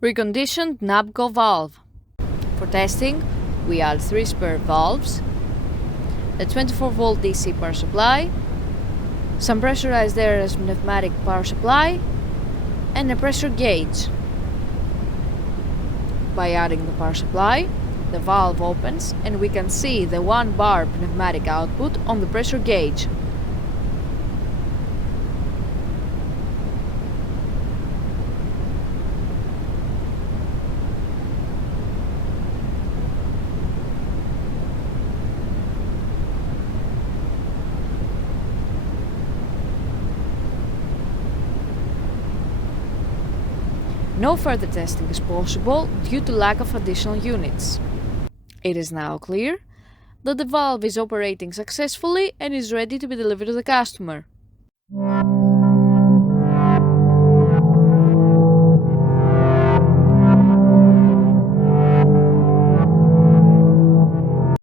Reconditioned Nabco valve. For testing, we add 3 spare valves, a 24-volt DC power supply, some pressurized air as pneumatic power supply, and a pressure gauge. By adding the power supply, the valve opens and we can see the 1 bar pneumatic output on the pressure gauge. No further testing is possible due to lack of additional units. It is now clear that the valve is operating successfully and is ready to be delivered to the customer.